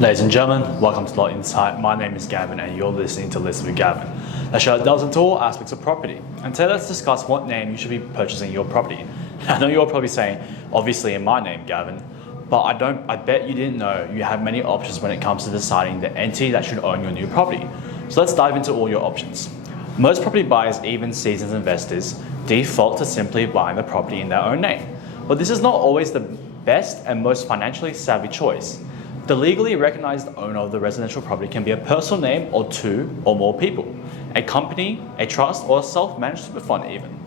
Ladies and gentlemen, welcome to Lot Insight. My name is Gavin and you're listening to Listen with Gavin. The show delves into all aspects of property. And today let's discuss what name you should be purchasing your property. I know you're probably saying, obviously in my name, Gavin, but I bet you didn't know you have many options when it comes to deciding the entity that should own your new property. So let's dive into all your options. Most property buyers, even seasoned investors, default to simply buying the property in their own name. But this is not always the best and most financially savvy choice. The legally recognized owner of the residential property can be a personal name or two or more people, a company, a trust, or a self-managed super fund even.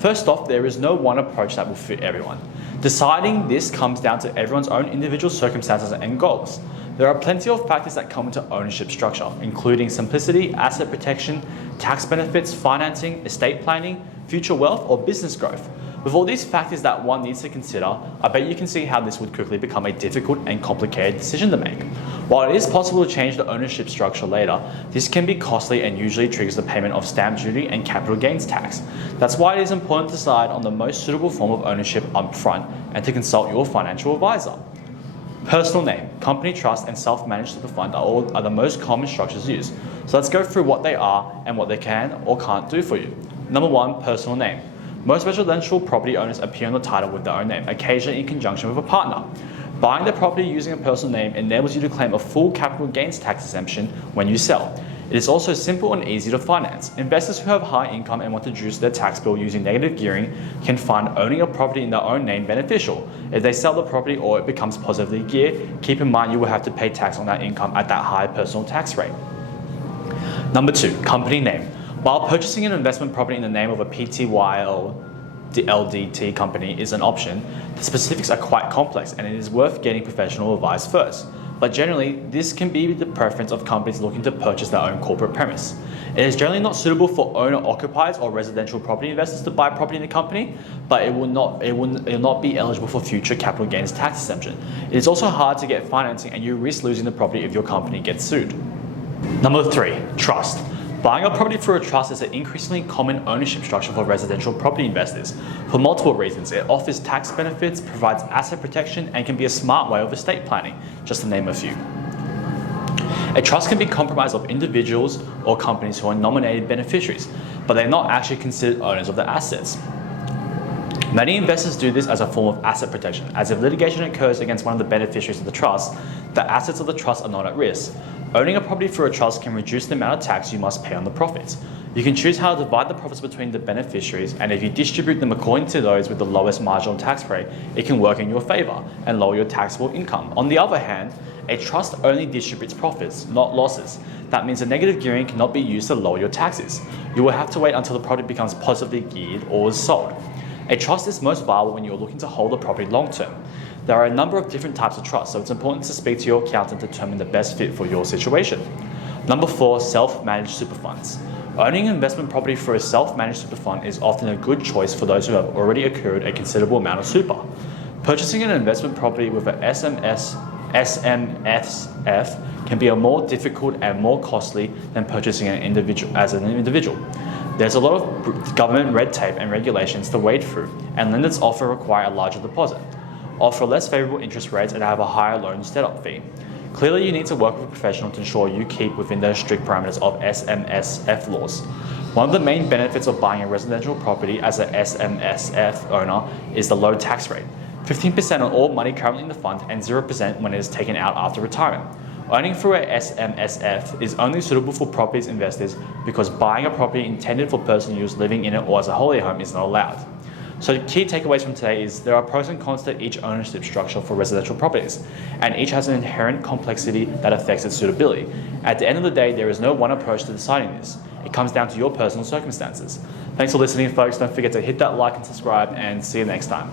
First off, there is no one approach that will fit everyone. Deciding this comes down to everyone's own individual circumstances and goals. There are plenty of factors that come into ownership structure, including simplicity, asset protection, tax benefits, financing, estate planning, future wealth, or business growth. With all these factors that one needs to consider, I bet you can see how this would quickly become a difficult and complicated decision to make. While it is possible to change the ownership structure later, this can be costly and usually triggers the payment of stamp duty and capital gains tax. That's why it is important to decide on the most suitable form of ownership upfront and to consult your financial advisor. Personal name, company trust, and self-managed super fund are the most common structures used. So let's go through what they are and what they can or can't do for you. Number one, personal name. Most residential property owners appear on the title with their own name, occasionally in conjunction with a partner. Buying the property using a personal name enables you to claim a full capital gains tax exemption when you sell. It is also simple and easy to finance. Investors who have high income and want to reduce their tax bill using negative gearing can find owning a property in their own name beneficial. If they sell the property or it becomes positively geared, keep in mind you will have to pay tax on that income at that high personal tax rate. Number two, company name. While purchasing an investment property in the name of a PTYL LDT company is an option, the specifics are quite complex and it is worth getting professional advice first. But generally, this can be the preference of companies looking to purchase their own corporate premise. It is generally not suitable for owner-occupiers or residential property investors to buy property in the company, but it will not be eligible for future capital gains tax exemption. It is also hard to get financing and you risk losing the property if your company gets sued. Number three, trust. Buying a property through a trust is an increasingly common ownership structure for residential property investors. For multiple reasons, it offers tax benefits, provides asset protection, and can be a smart way of estate planning, just to name a few. A trust can be comprised of individuals or companies who are nominated beneficiaries, but they're not actually considered owners of the assets. Many investors do this as a form of asset protection, as if litigation occurs against one of the beneficiaries of the trust, the assets of the trust are not at risk. Owning a property through a trust can reduce the amount of tax you must pay on the profits. You can choose how to divide the profits between the beneficiaries, and if you distribute them according to those with the lowest marginal tax rate, it can work in your favor and lower your taxable income. On the other hand, a trust only distributes profits, not losses. That means the negative gearing cannot be used to lower your taxes. You will have to wait until the property becomes positively geared or is sold. A trust is most viable when you are looking to hold a property long term. There are a number of different types of trusts, so it's important to speak to your accountant to determine the best fit for your situation. Number four, self-managed super funds. Owning an investment property through a self-managed super fund is often a good choice for those who have already accrued a considerable amount of super. Purchasing an investment property with an SMSF can be more difficult and more costly than purchasing an individual. There's a lot of government red tape and regulations to wade through, and lenders often require a larger deposit, offer less favorable interest rates, and have a higher loan setup fee. Clearly, you need to work with a professional to ensure you keep within the strict parameters of SMSF laws. One of the main benefits of buying a residential property as an SMSF owner is the low tax rate, 15% on all money currently in the fund and 0% when it is taken out after retirement. Owning through a SMSF is only suitable for property investors because buying a property intended for personal use, living in it, or as a holiday home is not allowed. So the key takeaways from today is there are pros and cons to each ownership structure for residential properties, and each has an inherent complexity that affects its suitability. At the end of the day, there is no one approach to deciding this. It comes down to your personal circumstances. Thanks for listening, folks. Don't forget to hit that like and subscribe, and see you next time.